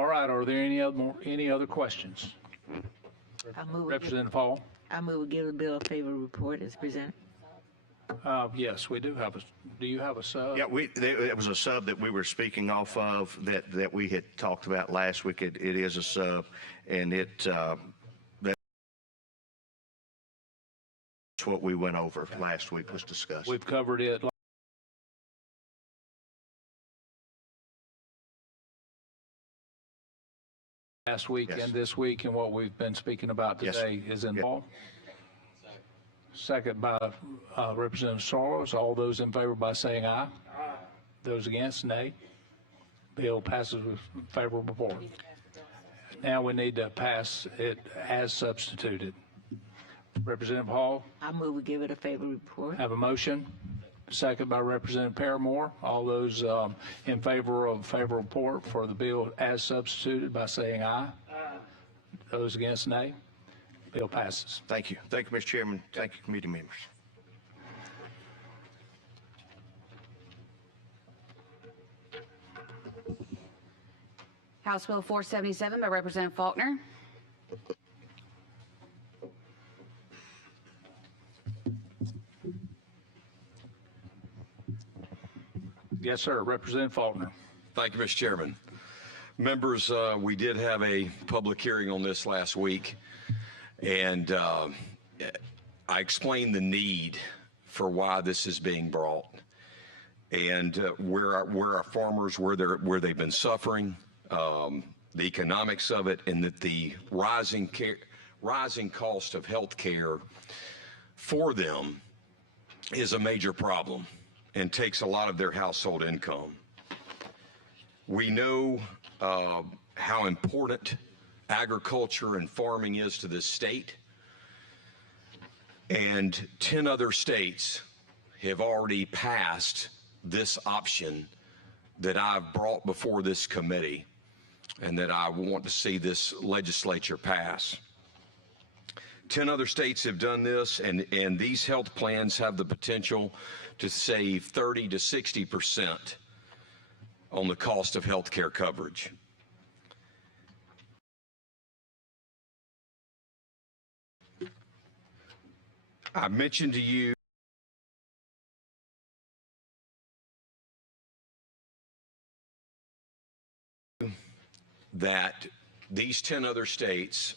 All right, are there any other questions? Representative Hall? I move we give the bill a favorable report as presented. Yes, we do have do you have a sub? Yeah, it was a sub that we were speaking off of that we had talked about last week. It is a sub, and that's what we went over last week was discussed. We've covered it last week. Yes. And this week, and what we've been speaking about today is involved. Second by Representative Soros. All those in favor by saying aye. Aye. Those against, nay. Bill passes with favorable report. Now we need to pass it as substituted. Representative Hall? I move we give it a favorable report. Have a motion. Second by Representative Paramore. All those in favor of favorable report for the bill as substituted by saying aye. Aye. Those against, nay. Bill passes. Thank you. Thank you, Mr. Chairman. Thank you, committee members. House Bill 477 by Representative Faulkner. Yes, sir. Representative Faulkner. Thank you, Mr. Chairman. Members, we did have a public hearing on this last week, and I explained the need for why this is being brought, and where our farmers, where they've been suffering, the economics of it, and that the rising cost of health care for them is a major problem and takes a lot of their household income. We know how important agriculture and farming is to this state, and 10 other states have already passed this option that I've brought before this committee and that I want to see this legislature pass. 10 other states have done this, and these health plans have the potential to save 30 to 60% on the cost of health care coverage. I mentioned to you that these 10 other states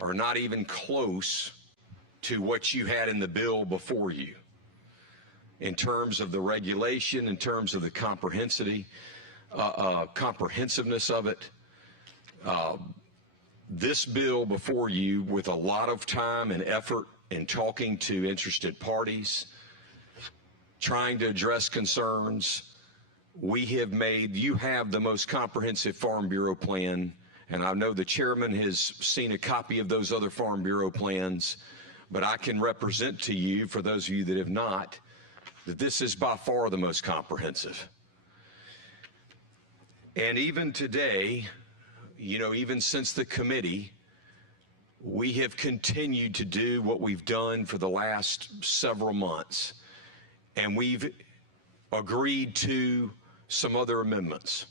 are not even close to what you had in the bill before you in terms of the regulation, in terms of the comprehensiveness of it. This bill before you, with a lot of time and effort in talking to interested parties, trying to address concerns, you have the most comprehensive Farm Bureau plan, and I know the chairman has seen a copy of those other Farm Bureau plans, but I can represent to you, for those of you that have not, that this is by far the most comprehensive. And even today, you know, even since the committee, we have continued to do what we've done for the last several months, and we've agreed to some other amendments.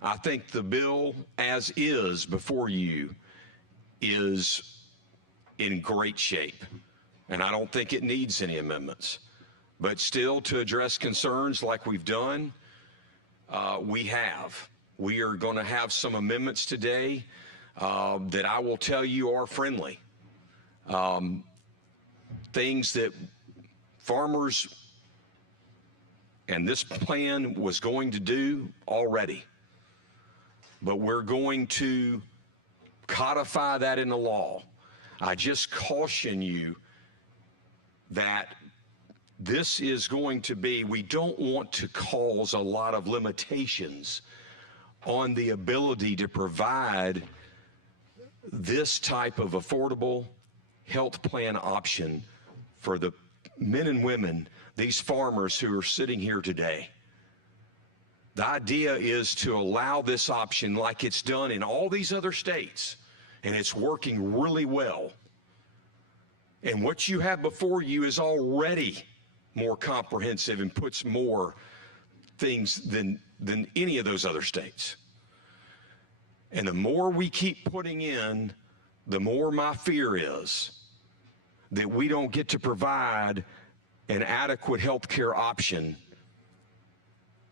I think the bill as is before you is in great shape, and I don't think it needs any amendments. But still, to address concerns like we've done, we are going to have some amendments today that I will tell you are friendly. Things that farmers and this plan was going to do already. But we're going to codify that in the law. I just caution you that this is going to be, we don't want to cause a lot of limitations on the ability to provide this type of affordable health plan option for the men and women, these farmers who are sitting here today. The idea is to allow this option like it's done in all these other states, and it's working really well. And what you have before you is already more comprehensive and puts more things than any of those other states. And the more we keep putting in, the more my fear is that we don't get to provide an adequate health care option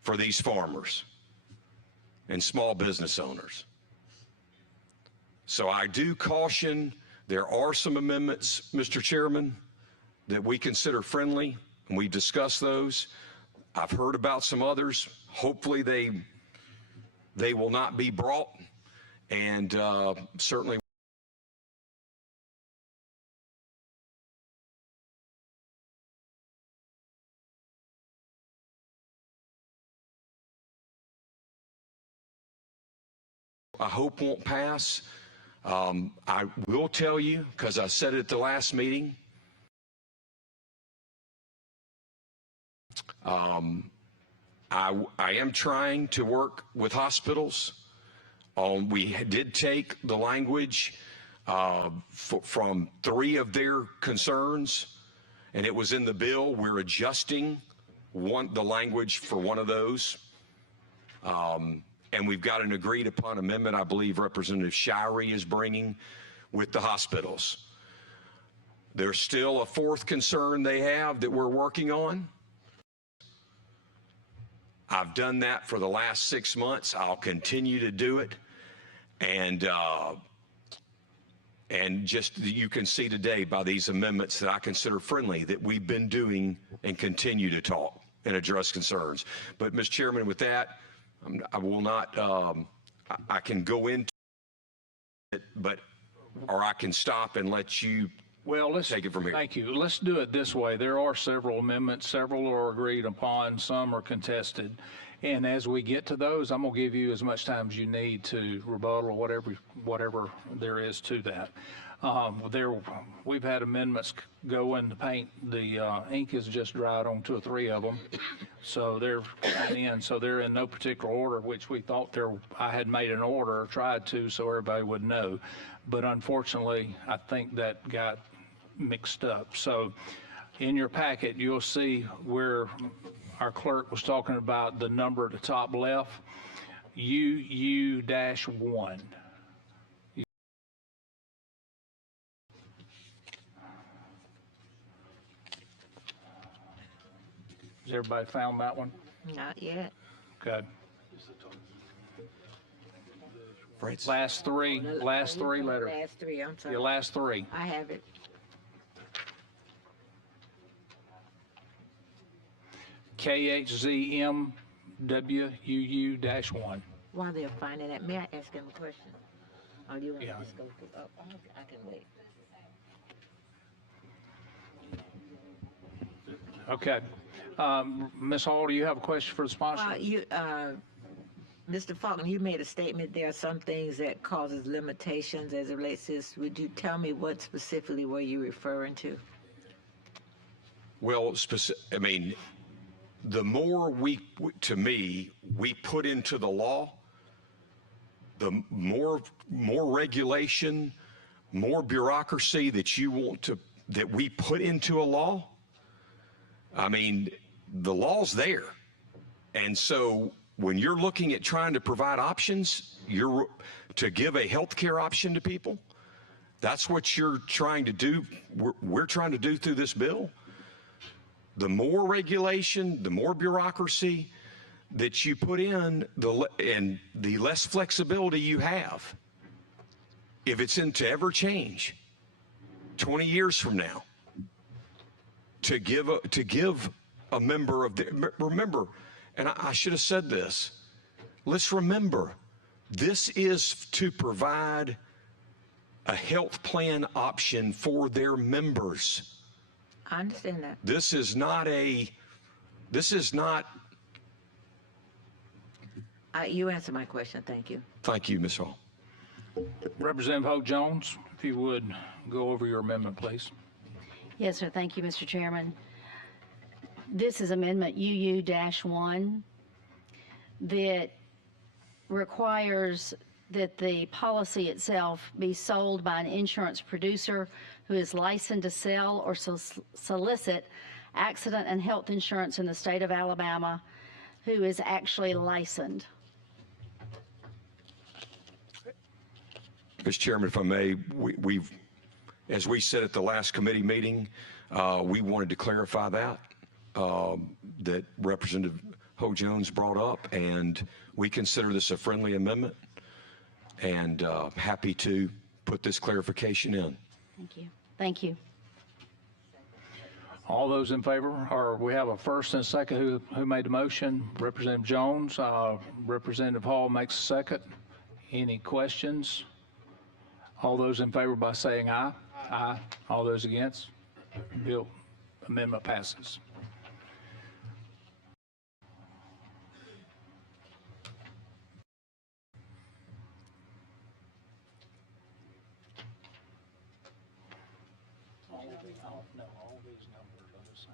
for these farmers and small business owners. So I do caution, there are some amendments, Mr. Chairman, that we consider friendly, and we discuss those. I've heard about some others. Hopefully they will not be brought, and certainly I hope won't pass. I will tell you, because I said it at the last meeting, I am trying to work with hospitals. We did take the language from 3 of their concerns, and it was in the bill. We're adjusting the language for one of those. And we've got an agreed upon amendment, I believe Representative Shirey is bringing with the hospitals. There's still a 4th concern they have that we're working on. I've done that for the last 6 months. I'll continue to do it. And just you can see today by these amendments that I consider friendly that we've been doing and continue to talk and address concerns. But, Mr. Chairman, with that, I will not, I can go into it, or I can stop and let you take it from here. Thank you. Let's do it this way. There are several amendments. Several are agreed upon. Some are contested. And as we get to those, I'm going to give you as much time as you need to rebuttal or whatever there is to that. We've had amendments go in the paint. The ink has just dried on 2 or 3 of them. So they're coming in. So they're in no particular order, which we thought I had made an order or tried to so everybody would know. But unfortunately, I think that got mixed up. So in your packet, you'll see where our clerk was talking about the number at the top left, UU-1. Has everybody found that one? Not yet. Okay. Francis. Last three letters. Last 3, I'm sorry. Your last 3. I have it. KHZMWUU-1. While they're finding that, may I ask him a question? Or do you want Yeah. to just go through? Oh, I can wait. Okay. Ms. Hall, do you have a question for the sponsor? Mr. Faulkner, you made a statement there are some things that causes limitations as it relates to this. Would you tell me what specifically were you referring to? Well, I mean, the more to me, we put into the law, the more regulation, more bureaucracy that we put into a law. I mean, the law's there. And so when you're looking at trying to provide options, to give a health care option to people, that's what you're trying to do. We're trying to do through this bill. The more regulation, the more bureaucracy that you put in, and the less flexibility you have. If it's to ever change 20 years from now, to give a member of remember, and I should have said this, let's remember, this is to provide a health plan option for their members. I understand that. This is not. You answered my question. Thank you. Thank you, Ms. Hall. Representative Hope Jones, if you would go over your amendment, please. Yes, sir. Thank you, Mr. Chairman. This is Amendment UU-1 that requires that the policy itself be sold by an insurance producer who is licensed to sell or solicit accident and health insurance in the state of Alabama, who is actually licensed. Mr. Chairman, if I may, we've, as we said at the last committee meeting, we wanted to clarify that Representative Ho Jones brought up, and we consider this a friendly amendment, and happy to put this clarification in. Thank you. Thank you. All those in favor, or we have a first and a second who made the motion. Representative Jones, Representative Hall makes a second. Any questions? All those in favor by saying aye. Aye. All those against? Bill amendment passes. No, all these numbers are the same.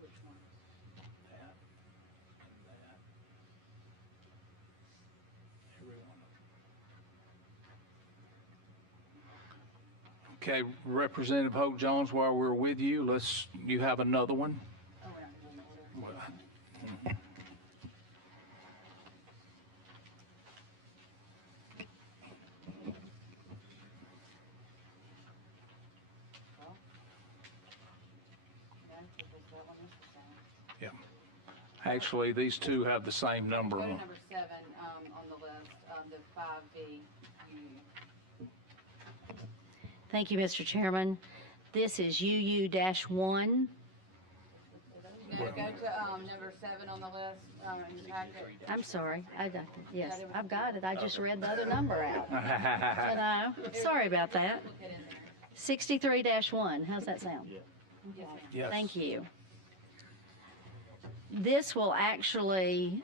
Which one? That and that. Every one of them. Okay, Representative Hope Jones, while we're with you, you have another one? Well, yeah. Actually, these two have the same number. Go to number 7 on the list, the 5B. Thank you, Mr. Chairman. This is UU-1. No, go to number 7 on the list. In the packet. I'm sorry. I got that. Yes, I've got it. I just read the other number out. Sorry about that. 63-1. How's that sound? Yes. Thank you. This will actually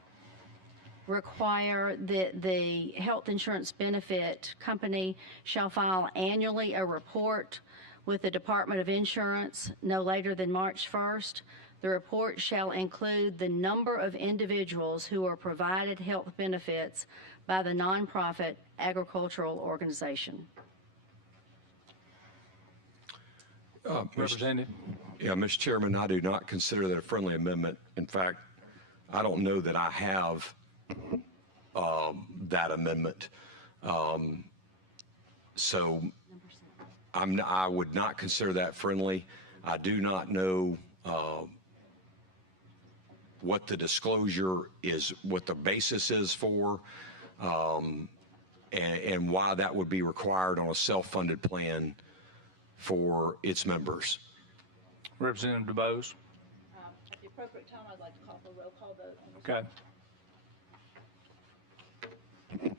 require that the health insurance benefit company shall file annually a report with the Department of Insurance no later than March 1st. The report shall include the number of individuals who are provided health benefits by the nonprofit agricultural organization. Representative? Yeah, Mr. Chairman, I do not consider that a friendly amendment. In fact, I don't know that I have that amendment. So I would not consider that friendly. I do not know what the disclosure is, what the basis is for, and why that would be required on a self-funded plan for its members. Representative DuBose? At the appropriate time, I'd like to call for a roll call vote on this. Okay.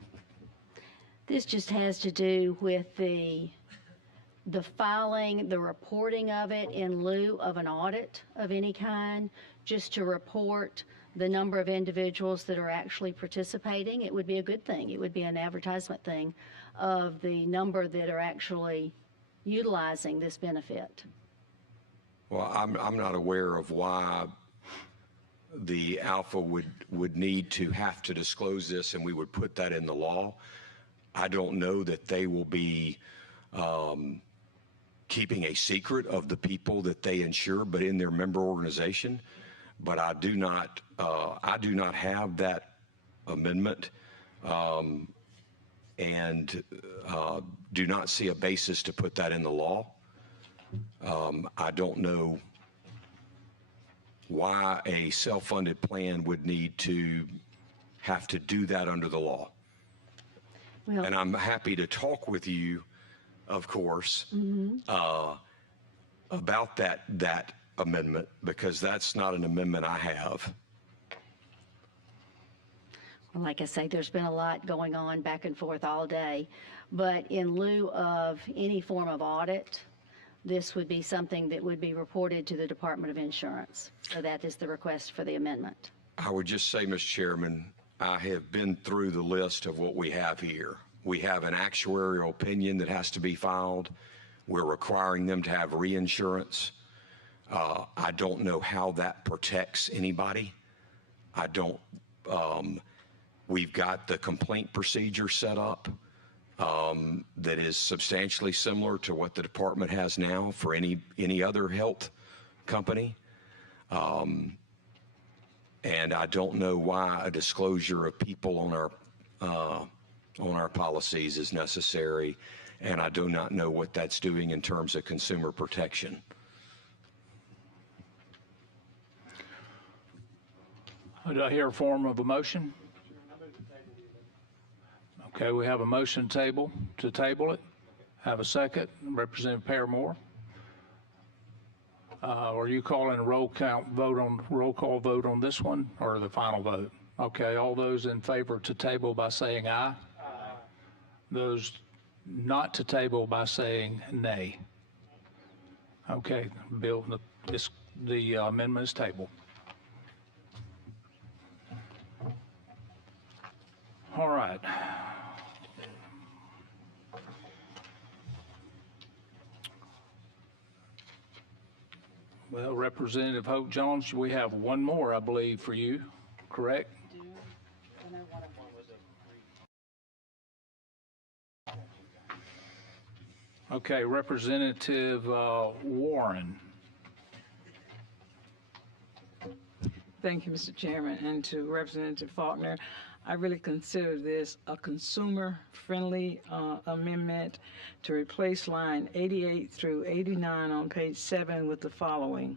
This just has to do with the filing, the reporting of it in lieu of an audit of any kind, just to report the number of individuals that are actually participating. It would be a good thing. It would be an advertisement thing of the number that are actually utilizing this benefit. Well, I'm not aware of why the Alpha would need to have to disclose this, and we would put that in the law. I don't know that they will be keeping a secret of the people that they insure, but in their member organization. But I do not have that amendment, and do not see a basis to put that in the law. I don't know why a self-funded plan would need to have to do that under the law. Well, And I'm happy to talk with you, of course, about that amendment, because that's not an amendment I have. like I say, there's been a lot going on back and forth all day. But in lieu of any form of audit, this would be something that would be reported to the Department of Insurance. So that is the request for the amendment. I would just say, Mr. Chairman, I have been through the list of what we have here. We have an actuarial opinion that has to be filed. We're requiring them to have reinsurance. I don't know how that protects anybody. I don't, we've got the complaint procedure set up that is substantially similar to what the department has now for any other health company. And I don't know why a disclosure of people on our on our policies is necessary, and I do not know what that's doing in terms of consumer protection. Do I hear a form of a motion? Okay, we have a motion to table it. Have a second, Representative Paramore. Are you calling a roll call vote on this one, or the final vote? Okay, all those in favor to table by saying aye. Those not to table by saying nay. Okay, Bill, the amendment is tabled. All right. Well, Representative Hope Jones, we have one more, I believe, for you, correct? Okay, Representative Warren. Thank you, Mr. Chairman, and to Representative Faulkner. I really consider this a consumer-friendly amendment to replace line 88 through 89 on page 7 with the following.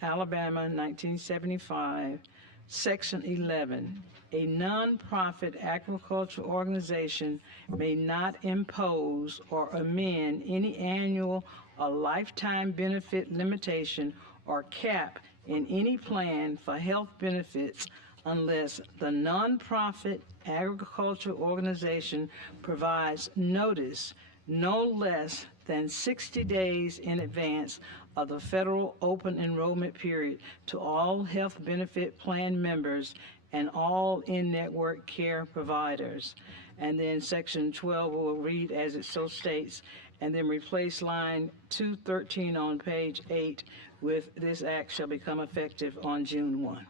Alabama, 1975, Section 11. A nonprofit agricultural organization may not impose or amend any annual or lifetime benefit limitation or cap in any plan for health benefits unless the nonprofit agricultural organization provides notice no less than 60 days in advance of the federal open enrollment period to all health benefit plan members and all in-network care providers. And then section 12 will read as it so states, and then replace line 213 on page 8 with this act shall become effective on June 1.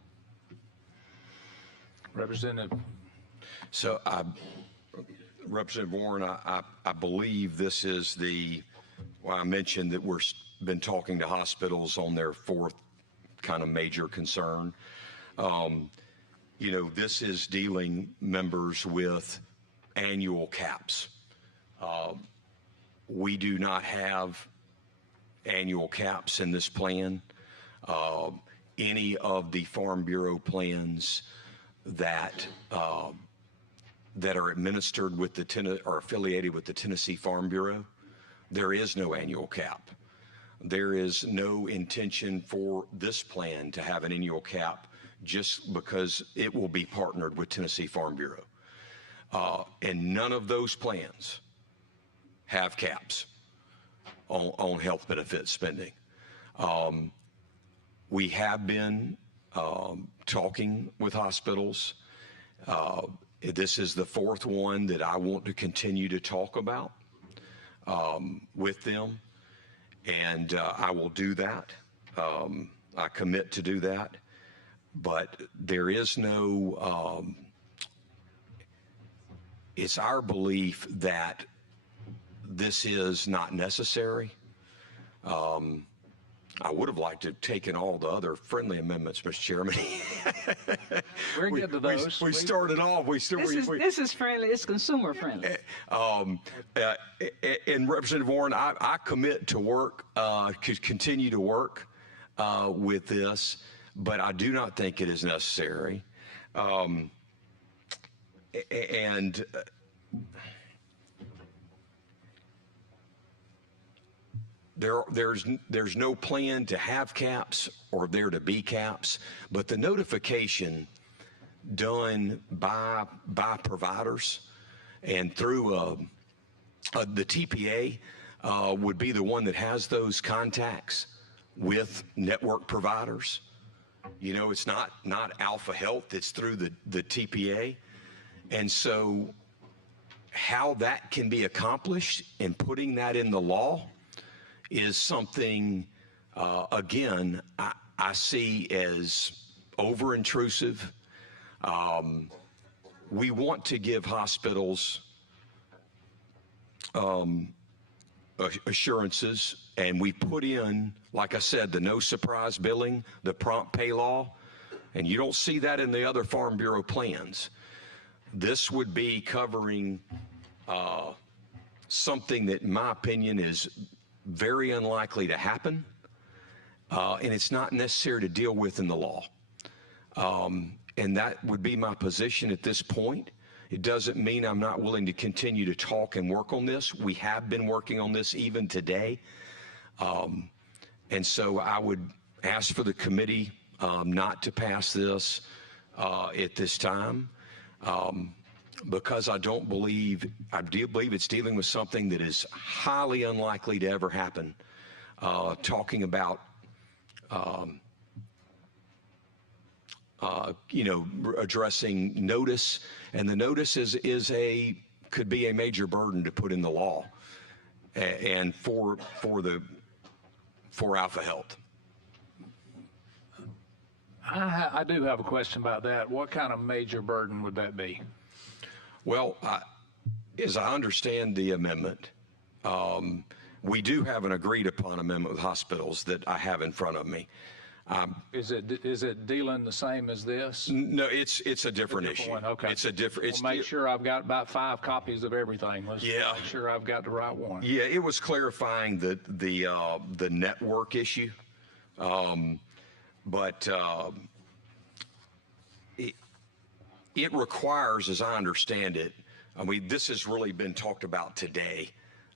Representative. So, Representative Warren, I believe this is I mentioned that we've been talking to hospitals on their fourth kind of major concern. This is dealing members with annual caps. We do not have annual caps in this plan. Any of the Farm Bureau plans that are administered with or affiliated with the Tennessee Farm Bureau, there is no annual cap. There is no intention for this plan to have an annual cap just because it will be partnered with Tennessee Farm Bureau. And none of those plans have caps on health benefit spending. We have been talking with hospitals. This is the fourth one that I want to continue to talk about with them, and I will do that. I commit to do that, but there is no, it's our belief that this is not necessary. I would have liked to have taken all the other friendly amendments, Mr. Chairman. We're good to those. We started off. This is friendly. It's consumer friendly. And Representative Warren, I commit to work, continue to work with this, but I do not think it is necessary. There's no plan to have caps or there to be caps, but the notification done by providers and through the TPA would be the one that has those contacts with network providers. It's not Alpha Health, it's through the TPA. And so how that can be accomplished and putting that in the law is something, again, I see as over-intrusive. We want to give hospitals assurances, and we put in, like I said, the no surprise billing, the prompt pay law, and you don't see that in the other Farm Bureau plans. This would be covering something that, in my opinion, is very unlikely to happen, and it's not necessary to deal with in the law. And that would be my position at this point. It doesn't mean I'm not willing to continue to talk and work on this. We have been working on this even today. And so I would ask for the committee not to pass this at this time, because I do believe it's dealing with something that is highly unlikely to ever happen. Talking about, addressing notice, and the notice could be a major burden to put in the law, and for Alpha Health. I do have a question about that. What kind of major burden would that be? Well, as I understand the amendment, we do have an agreed upon amendment with hospitals that I have in front of me. Is it dealing the same as this? No, it's a different issue. One? Okay. It's a different. Well, make sure I've got about 5 copies of everything. Let's Yeah. make sure I've got the right one. Yeah, it was clarifying the network issue, but it requires, as I understand it, I mean, this has really been talked about today,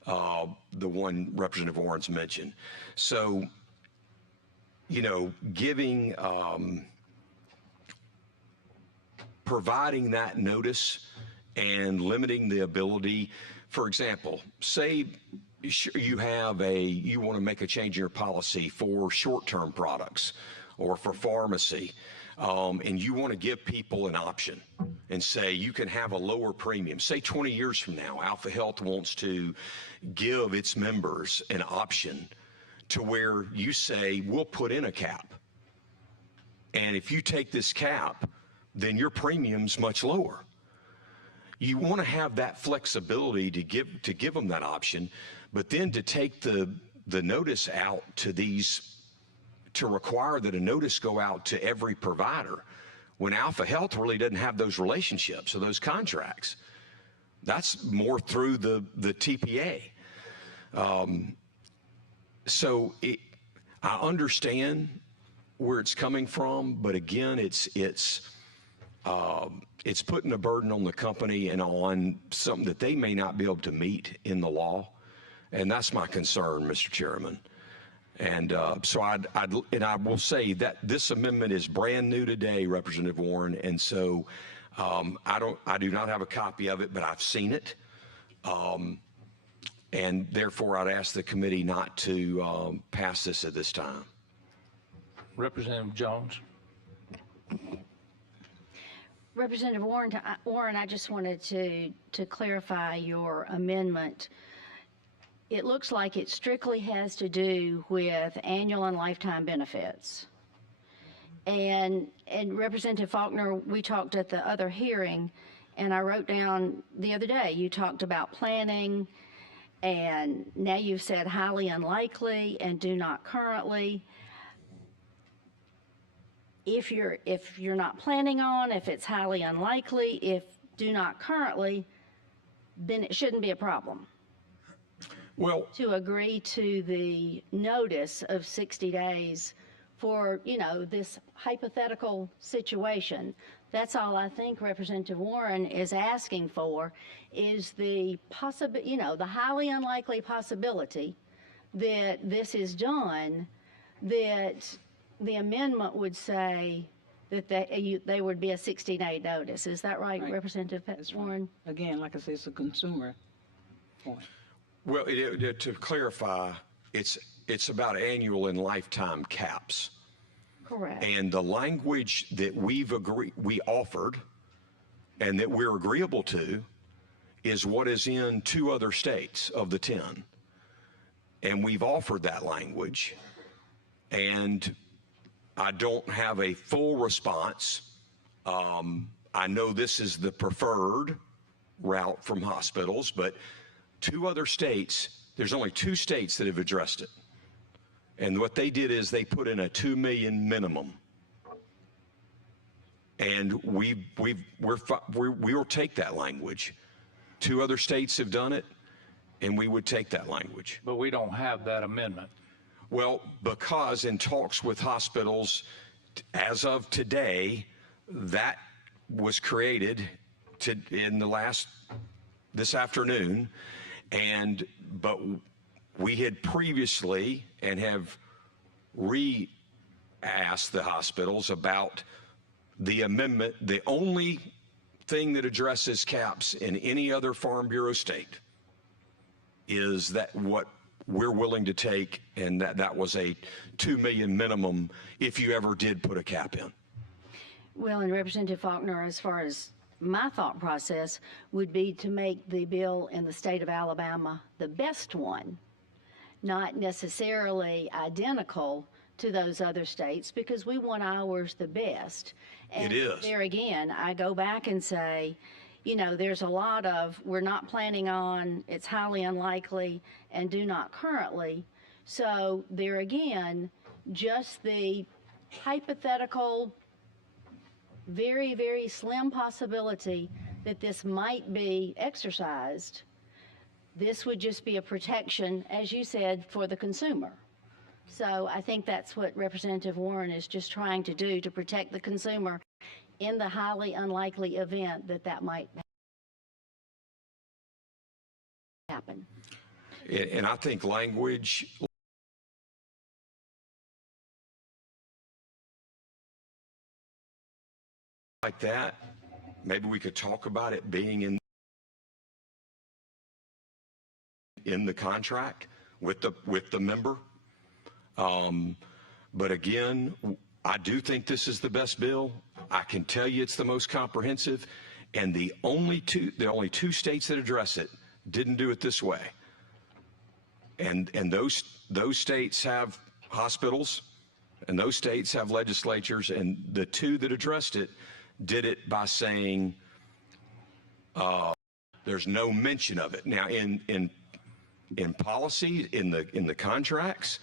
the one Representative Warren's mentioned. So, giving, providing that notice and limiting the ability, for example, say you want to make a change in your policy for short-term products or for pharmacy, and you want to give people an option and say you can have a lower premium. Say 20 years from now, Alpha Health wants to give its members an option to where you say, we'll put in a cap. And if you take this cap, then your premium's much lower. You want to have that flexibility to give them that option, but then to take the notice out to require that a notice go out to every provider, when Alpha Health really doesn't have those relationships or those contracts. That's more through the TPA. So I understand where it's coming from, but again, it's putting a burden on the company and on something that they may not be able to meet in the law, and that's my concern, Mr. Chairman. And so I will say that this amendment is brand new today, Representative Warren, and so I do not have a copy of it, but I've seen it. And therefore, I'd ask the committee not to pass this at this time. Representative Jones. Representative Warren, I just wanted to clarify your amendment. It looks like it strictly has to do with annual and lifetime benefits. And Representative Faulkner, we talked at the other hearing, and I wrote down the other day, you talked about planning, and now you've said highly unlikely and do not currently. If you're not planning on, if it's highly unlikely, if do not currently, then it shouldn't be a problem. Well, To agree to the notice of 60 days for, this hypothetical situation. That's all I think Representative Warren is asking for, is the the highly unlikely possibility that this is done, that the amendment would say that they would be a 60-day notice. Is that right, Representative Warren? Again, like I said, it's a consumer point. well, to clarify, it's about annual and lifetime caps. Correct. And the language that we offered and that we're agreeable to is what is in 2 other states of the 10. And we've offered that language. And I don't have a full response. I know this is the preferred route from hospitals, but 2 other states, there's only 2 states that have addressed it. And what they did is they put in a $2 million minimum. And we will take that language. 2 other states have done it, and we would take that language. But we don't have that amendment. Well, because in talks with hospitals, as of today, that was created this afternoon, but we had previously and have asked the hospitals about the amendment. The only thing that addresses caps in any other Farm Bureau state is that what we're willing to take, and that was a 2 million minimum if you ever did put a cap in. Well, and Representative Faulkner, as far as my thought process would be to make the bill in the state of Alabama the best one, not necessarily identical to those other states, because we want ours the best. And it is. There again, I go back and say, you know, there's a lot of, we're not planning on, it's highly unlikely, and do not currently. So there again, just the hypothetical, very, very slim possibility that this might be exercised, this would just be a protection, as you said, for the consumer. So I think that's what Representative Warren is just trying to do, to protect the consumer in the highly unlikely event that that might happen. And I think language like that, maybe we could talk about it being in the contract with the member. But again, I do think this is the best bill. I can tell you it's the most comprehensive, and the only two states that address it didn't do it this way. And those states have hospitals, and those states have legislatures, and the 2 that addressed it did it by saying there's no mention of it. Now in policy, in the contracts,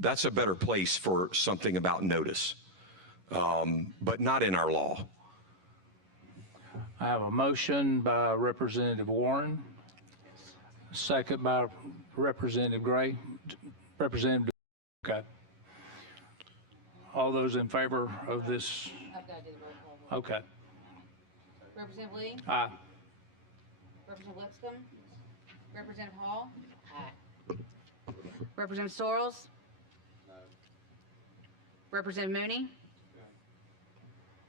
that's a better place for something about notice, but not in our law. I have a motion by Representative Warren, second by Representative Gray. Representative, okay. All those in favor of this? I've got to do the roll call. Okay. Representative Lee? Aye. Representative Lipscomb? Representative Hall? Aye. Representative Sorrells? No. Representative Mooney? No.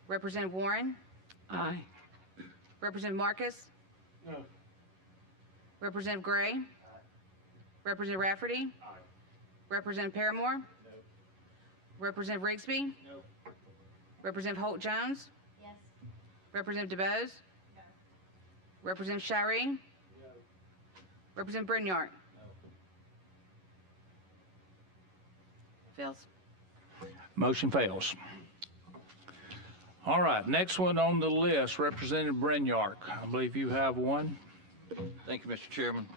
Representative Warren? Aye. Representative Marcus? No. Representative Gray? Aye. Representative Rafferty? Aye. Representative Paramore? No. Representative Rigsby? No. Representative Holt Jones? Yes. Representative DeBose? No. Representative Shireen? No. Representative Brignyard? No. Fails. Motion fails. All right, next one on the list, Representative Brignyard. I believe you have one. Thank you, Mr. Chairman.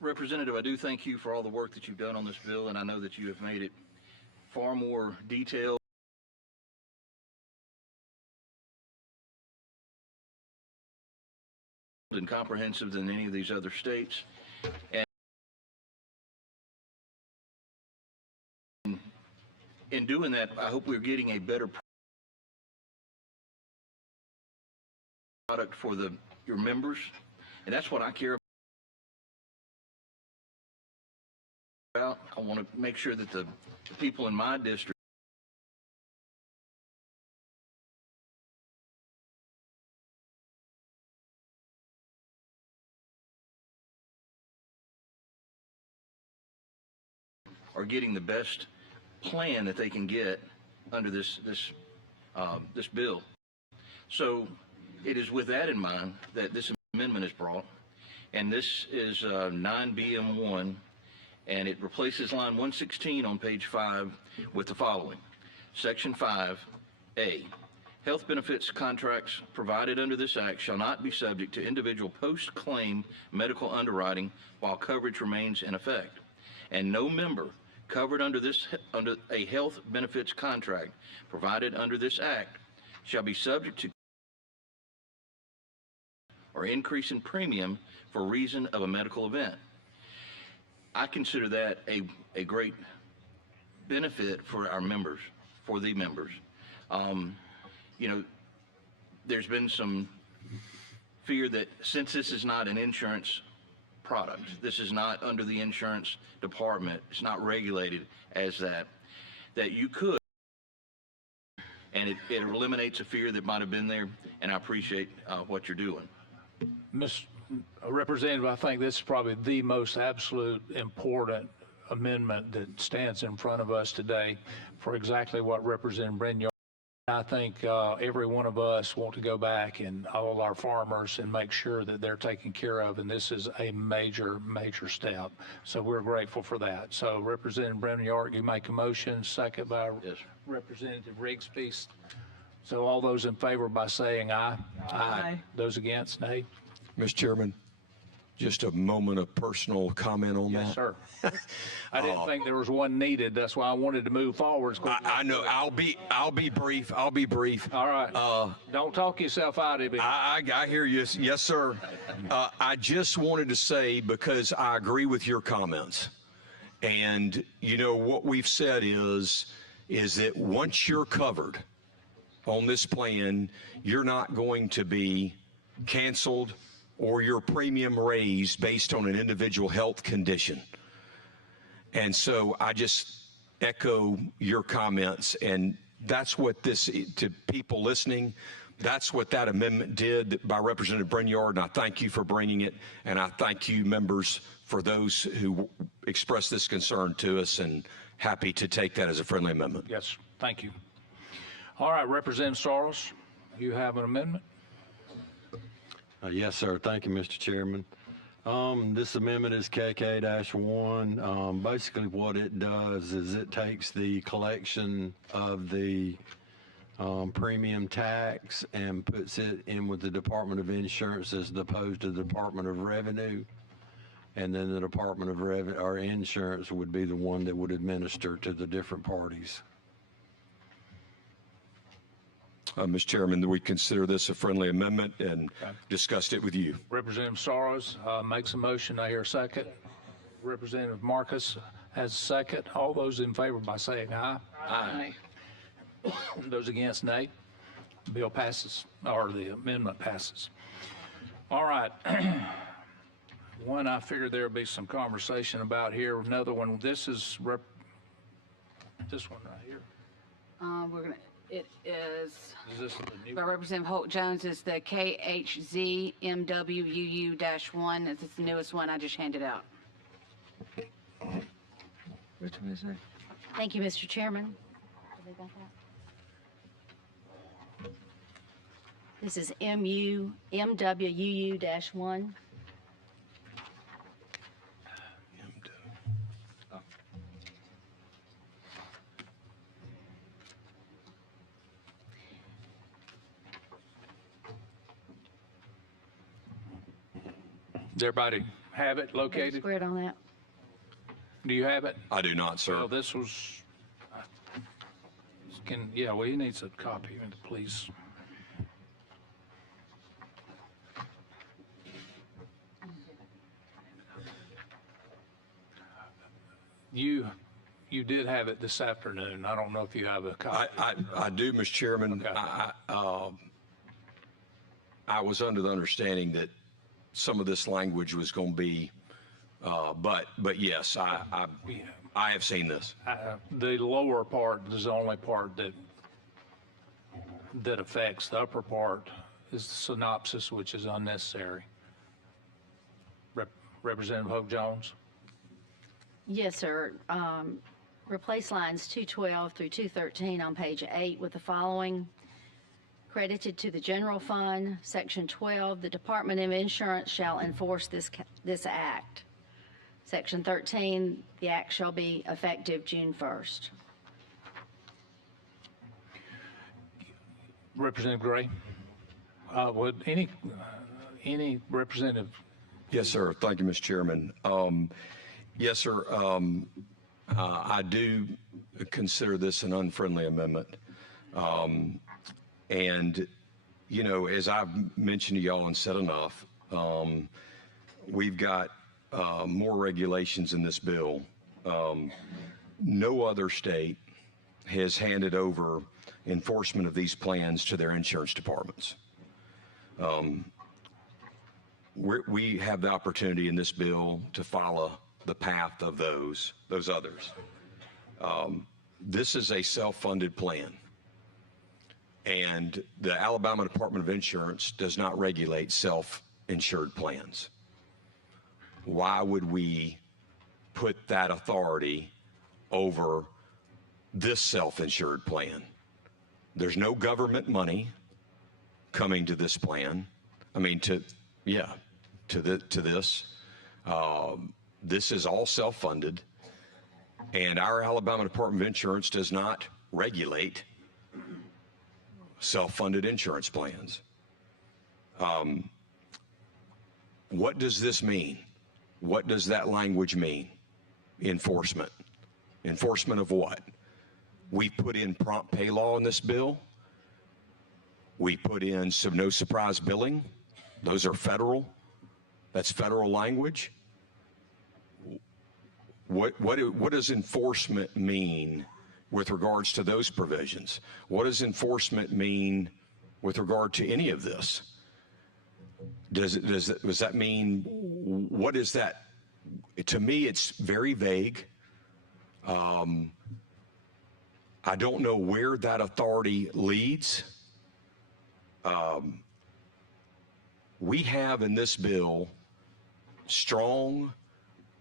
Representative, I do thank you for all the work that you've done on this bill, and I know that you have made it far more detailed and comprehensive than any of these other states. And in doing that, I hope we're getting a better product for your members, and that's what I care about. I want to make sure that the people in my district are getting the best plan that they can get under this bill. So it is with that in mind that this amendment is brought, and this is 9BM1, and it replaces line 116 on page 5 with the following. Section 5A, health benefits contracts provided under this act shall not be subject to individual post-claim medical underwriting while coverage remains in effect, and no member covered under a health benefits contract provided under this act shall be subject to or increase in premium for reason of a medical event. I consider that a great benefit for our members, for the members. You know, there's been some fear that since this is not an insurance product, this is not under the insurance department, it's not regulated as that you could, and it eliminates a fear that might have been there, and I appreciate what you're doing. Ms. Representative, I think this is probably the most absolute important amendment that stands in front of us today for exactly what Representative Brenya. I think every one of us want to go back and all our farmers and make sure that they're taken care of, and this is a major, major step. So we're grateful for that. So Representative Brendan York, you make a motion, second by Yes. Representative Rigsby. So all those in favor by saying aye. Aye. Those against, nay. Mr. Chairman, just a moment of personal comment on that. Yes, sir. I didn't think there was one needed. That's why I wanted to move forward. I know. I'll be brief. I'll be brief. All right. Don't talk yourself out of it. I hear you. Yes, sir. I just wanted to say, because I agree with your comments, and you know what we've said is that once you're covered on this plan, you're not going to be canceled or your premium raised based on an individual health condition. And so I just echo your comments, and that's what this, to people listening, that's what that amendment did by Representative Brenyard, and I thank you for bringing it, and I thank you, members, for those who expressed this concern to us, and happy to take that as a friendly amendment. Yes, thank you. All right, Representative Soros, you have an amendment? Yes, sir. Thank you, Mr. Chairman. This amendment is KK-1. Basically what it does is it takes the collection of the premium tax and puts it in with the Department of Insurance as opposed to the Department of Revenue. And then the Department of Revenue or Insurance would be the one that would administer to the different parties. Mr. Chairman, we consider this a friendly amendment and discussed it with you. Representative Soros makes a motion. I hear a second. Representative Marcus has a second. All those in favor by saying aye. Aye. Those against, nay. The bill passes, or the amendment passes. All right. One I figured there would be some conversation about here. Another one, this is this one right here. It is Is this the new? by Representative Holt Jones. It's the KHZMWUU-1. It's the newest one I just handed out. Which one is that? Thank you, Mr. Chairman. This is MWUU-1. Does everybody have it located? Squared on that. Do you have it? I do not, sir. Well, this was, well, he needs a copy, please. You did have it this afternoon. I don't know if you have a copy. I do, Mr. Chairman. Okay. I was under the understanding that some of this language was going to be, but yes, I have seen this. The lower part is the only part that affects. The upper part is the synopsis, which is unnecessary. Representative Hope Jones? Yes, sir. Replace lines 212 through 213 on page 8 with the following. Credited to the general fund, section 12, the Department of Insurance shall enforce this act. Section 13, the act shall be effective June 1st. Representative Gray? Would any representative? Yes, sir. Thank you, Mr. Chairman. Yes, sir. I do consider this an unfriendly amendment. And, you know, as I've mentioned to y'all and said enough, we've got more regulations in this bill. No other state has handed over enforcement of these plans to their insurance departments. We have the opportunity in this bill to follow the path of those others. This is a self-funded plan, and the Alabama Department of Insurance does not regulate self-insured plans. Why would we put that authority over this self-insured plan? There's no government money coming to this plan. I mean, to this. This is all self-funded, and our Alabama Department of Insurance does not regulate self-funded insurance plans. What does this mean? What does that language mean? Enforcement. Enforcement of what? We put in prompt pay law in this bill. We put in some no surprise billing. Those are federal. That's federal language. What does enforcement mean with regards to those provisions? What does enforcement mean with regard to any of this? Does that mean, what is that? To me, it's very vague. I don't know where that authority leads. We have in this bill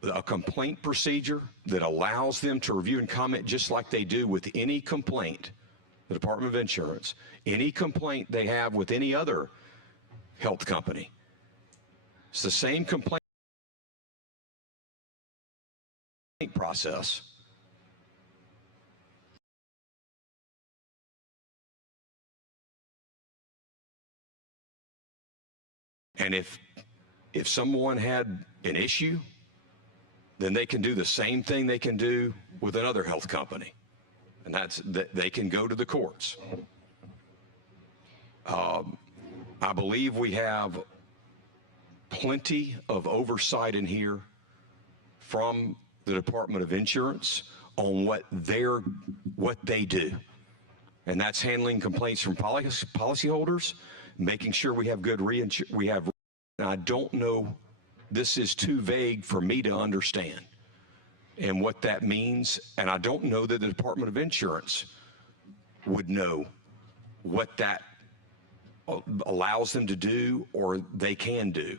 a complaint procedure that allows them to review and comment just like they do with any complaint, the Department of Insurance, any complaint they have with any other health company. It's the same complaint process. And if someone had an issue, then they can do the same thing they can do with another health company, and that's that they can go to the courts. I believe we have plenty of oversight in here from the Department of Insurance on what they do, and that's handling complaints from policyholders, making sure we have good reinsurance. I don't know, this is too vague for me to understand and what that means, and I don't know that the Department of Insurance would know what that allows them to do or they can do.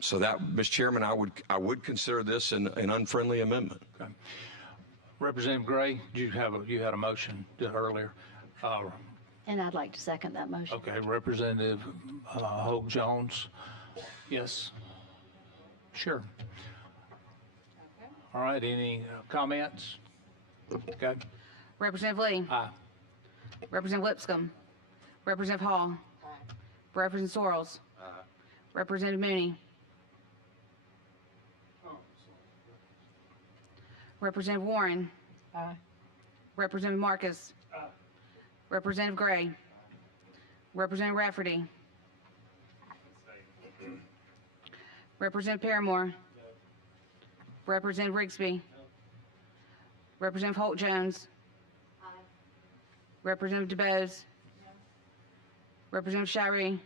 So that, Mr. Chairman, I would consider this an unfriendly amendment. Okay. Representative Gray, you had a motion earlier. And I'd like to second that motion. Okay, Representative Hope Jones. Yes. Sure. All right, any comments? Okay. Representative Lee. Aye. Representative Lipscomb. Representative Hall. Representative Sorrells. Representative Mooney. Representative Warren. Representative Marcus. Representative Gray. Representative Rafferty. Representative Paramore. Representative Rigsby. Representative Holt Jones. Representative DeBose. Representative Shirey.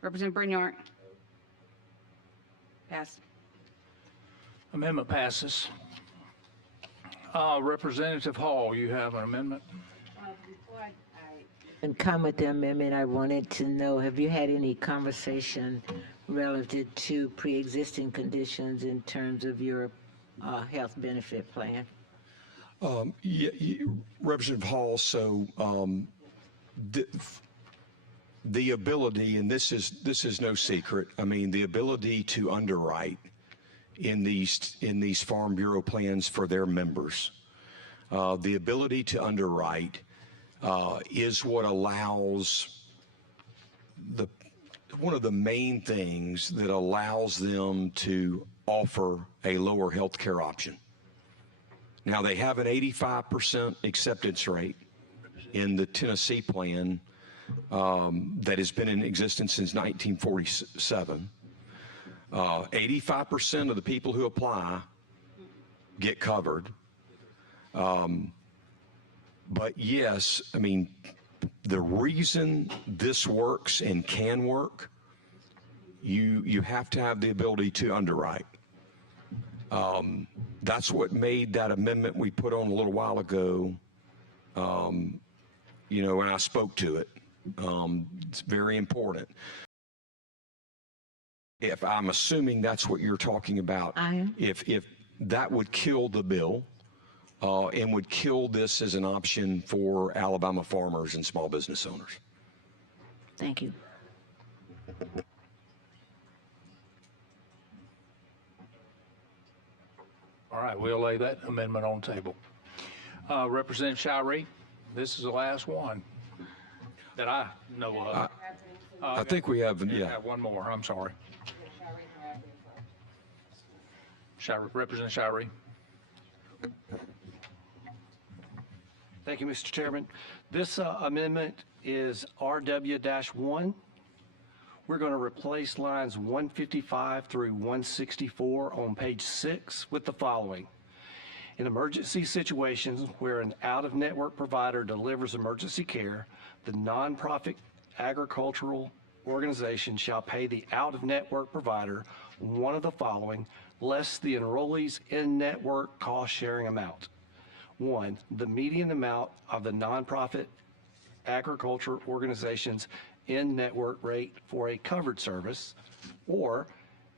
Representative Brinyard. Passed. Amendment passes. Representative Hall, you have an amendment? Before I comment the amendment, I wanted to know, have you had any conversation relative to pre-existing conditions in terms of your health benefit plan? Representative Hall, so the ability, and this is no secret, I mean, the ability to underwrite in these Farm Bureau plans for their members, the ability to underwrite is what allows one of the main things that allows them to offer a lower health care option. Now, they have an 85% acceptance rate in the Tennessee plan that has been in existence since 1947. 85% of the people who apply get covered. But yes, I mean, the reason this works and can work, you have to have the ability to underwrite. That's what made that amendment we put on a little while ago, you know, when I spoke to it. It's very important. If I'm assuming that's what you're talking about, I am. if that would kill the bill and would kill this as an option for Alabama farmers and small business owners. Thank you. All right, we'll lay that amendment on the table. Representative Shirey, this is the last one that I know of. I think we have, Yeah, yeah. one more, I'm sorry. Representative Shirey. Thank you, Mr. Chairman. This amendment is RW-1. We're going to replace lines 155 through 164 on page 6 with the following. In emergency situations where an out-of-network provider delivers emergency care, the nonprofit agricultural organization shall pay the out-of-network provider one of the following, less the enrollee's in-network cost-sharing amount. 1, the median amount of the nonprofit agriculture organization's in-network rate for a covered service, or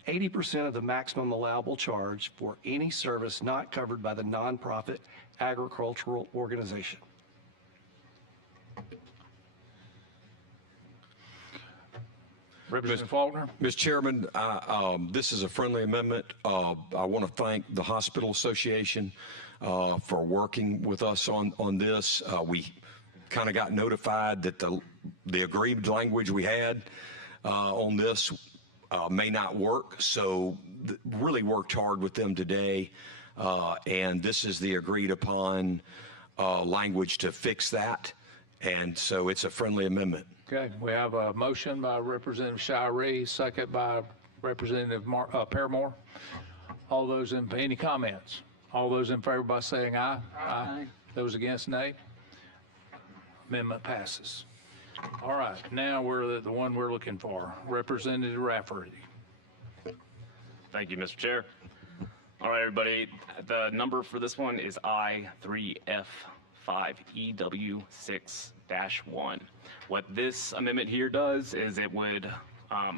80% of the maximum allowable charge for any service not covered by the nonprofit agricultural organization. Representative Faulkner. Mr. Chairman, this is a friendly amendment. I want to thank the Hospital Association for working with us on this. We kind of got notified that the agreed language we had on this may not work, so really worked hard with them today, and this is the agreed upon language to fix that, and so it's a friendly amendment. Okay, we have a motion by Representative Shirey, second by Representative Paramore. All those any comments? All those in favor by saying aye. Aye. Those against, nay. Amendment passes. All right, now we're the one we're looking for, Representative Rafferty. Thank you, Mr. Chair. All right, everybody, the number for this one is I3F5EW6-1. What this amendment here does is it would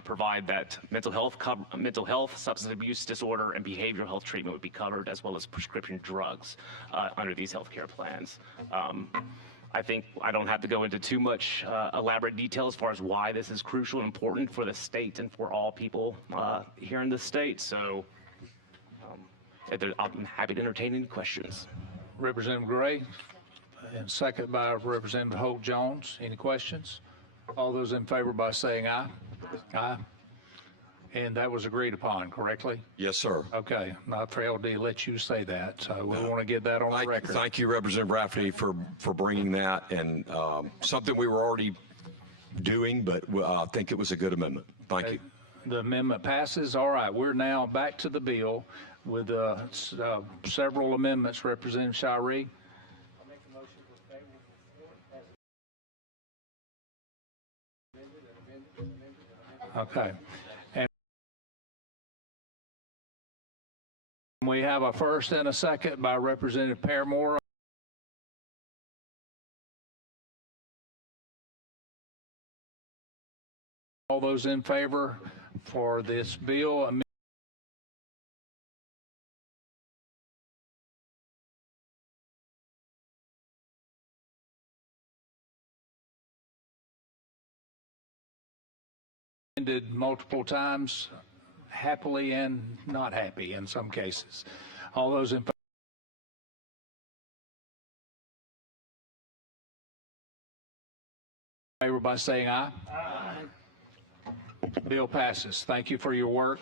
provide that mental health, substance abuse disorder, and behavioral health treatment would be covered, as well as prescription drugs under these healthcare plans. I think I don't have to go into too much elaborate detail as far as why this is crucial and important for the state and for all people here in the state. So I'm happy to entertain any questions. Representative Gray, and second by Representative Holt Jones. Any questions? All those in favor by saying aye. Aye. And that was agreed upon, correctly? Yes, sir. Okay, not for LD let you say that, so we want to get that on the record. Thank you, Representative Rafferty, for bringing that, and something we were already doing, but I think it was a good amendment. Thank you. The amendment passes. All right, we're now back to the bill with several amendments. Representative Shirey. Okay. And we have a first and a second by Representative Paramore. All those in favor for this bill? Ended multiple times, happily and not happy in some cases. All those in favor by saying aye. Aye. Bill passes. Thank you for your work.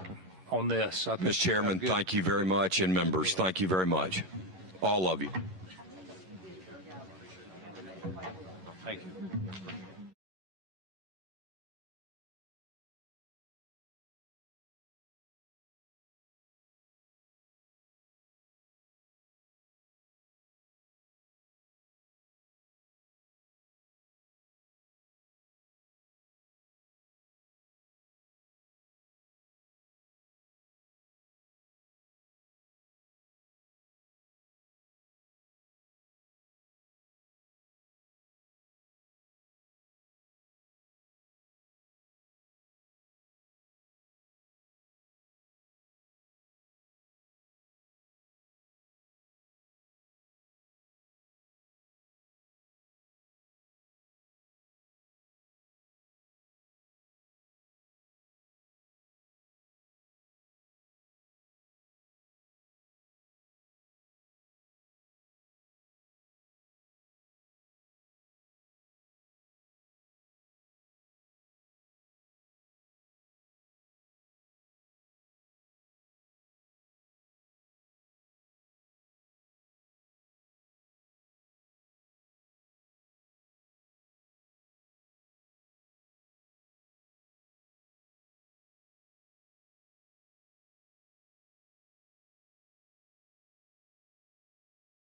on this. I think Mr. Chairman, thank you very much, and members, thank you very much. All of you. Thank you.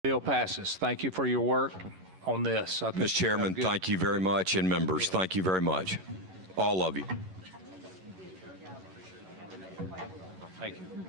Bill passes. Thank you for your work on this. I think Mr. Chairman, thank you very much, and members, thank you very much. All of you. Thank you.